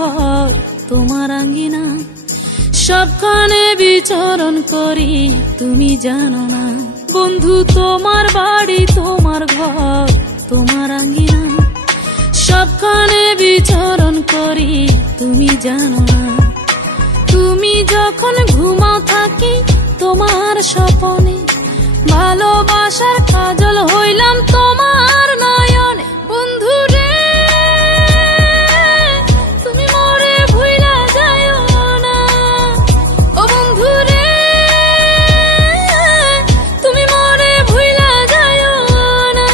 ঘর তোমার আঙ্গিনা, সবখানে বিচরণ করি তুমি জানো না। বন্ধু তোমার বাড়ি তোমার ঘর তোমার আঙ্গিনা, সবখানে বিচরণ করি তুমি জানো না। তুমি যখন ঘুমাও থাকি তোমার স্বপনে, ভালোবাসার কাজল হইলাম তোমার নয়নে। বন্ধু রে তুমি মরে ভুইলা যাও না, ও বন্ধু রে তুমি মরে ভুইলা যাও না।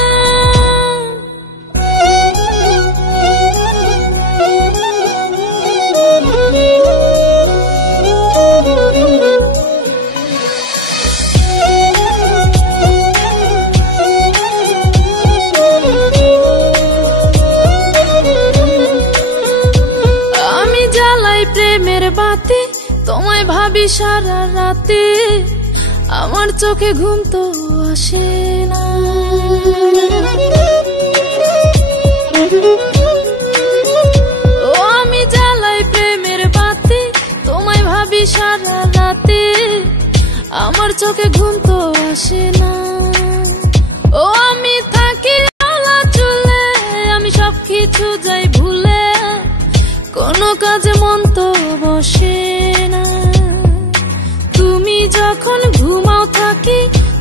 প্রেমের বাতি তোমায় ভাবি সারা রাতে, আমার চোখে ঘুম তো আসে না। ও আমি জ্বালাই প্রেমের বাতি তোমায় ভাবি সারা রাতে, আমার চোখে ঘুম তো আসে না। ও আমি থাকি আলা চুলে, আমি সবকিছু যাই ভুলে, কোনো কাজে মন তো বসে না। তুমি যখন ঘুমাও থাকি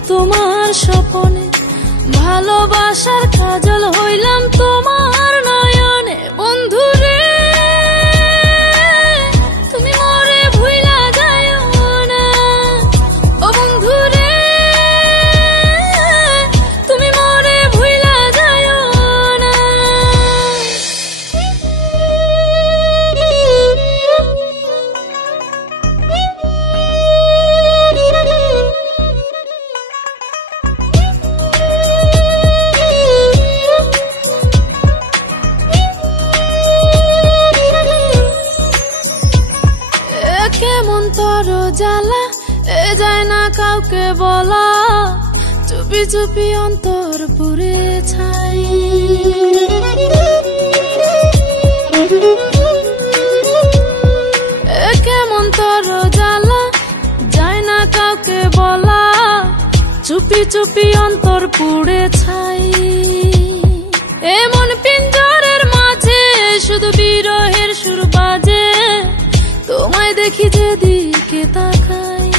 তোমার স্বপনে, ভালোবাসার কাজল হইলাম তোমার নয়নে। বন্ধু রে তুমি মরে ভুইলা যাও না, ও বন্ধু রে তুমি মরে ভুইলা যাও না। কেমন তর জ্বালা এ যায় না কাউকে বলা, চুপি চুপি অন্তর পুরে ছাই। কেমন তর জ্বালা যায় না কাউকে বলা, চুপি চুপি অন্তর পুড়ে ছাই। এমন পিঞ্জরের মাঝে শুধু বিরহের সুর বাজে, তোমায় দেখি যেদিকে তাকাই।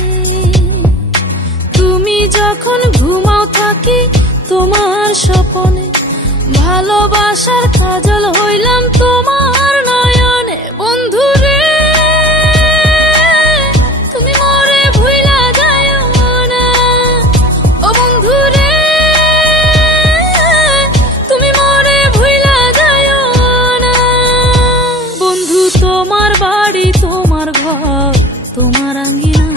তুমি যখন ঘুমাও থাকি তোমার স্বপনে, ভালোবাসার কাজল হইলাম তোমার নয়নে। বন্ধু রে তুমি মরে ভুইলা যাও না, ও বন্ধু রে তুমি মরে ভুইলা যাও না। বন্ধু তোমার বাড়ি তোমার ঘর তোমার আঙ্গিনা,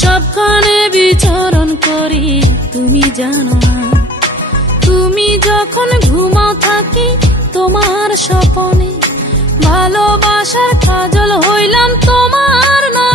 সবখানে বিচরণ করি তুমি জানো না। তুমি যখন ঘুমাও থাকি তোমার স্বপনে, ভালোবাসার কাজল হইলাম তোমার না।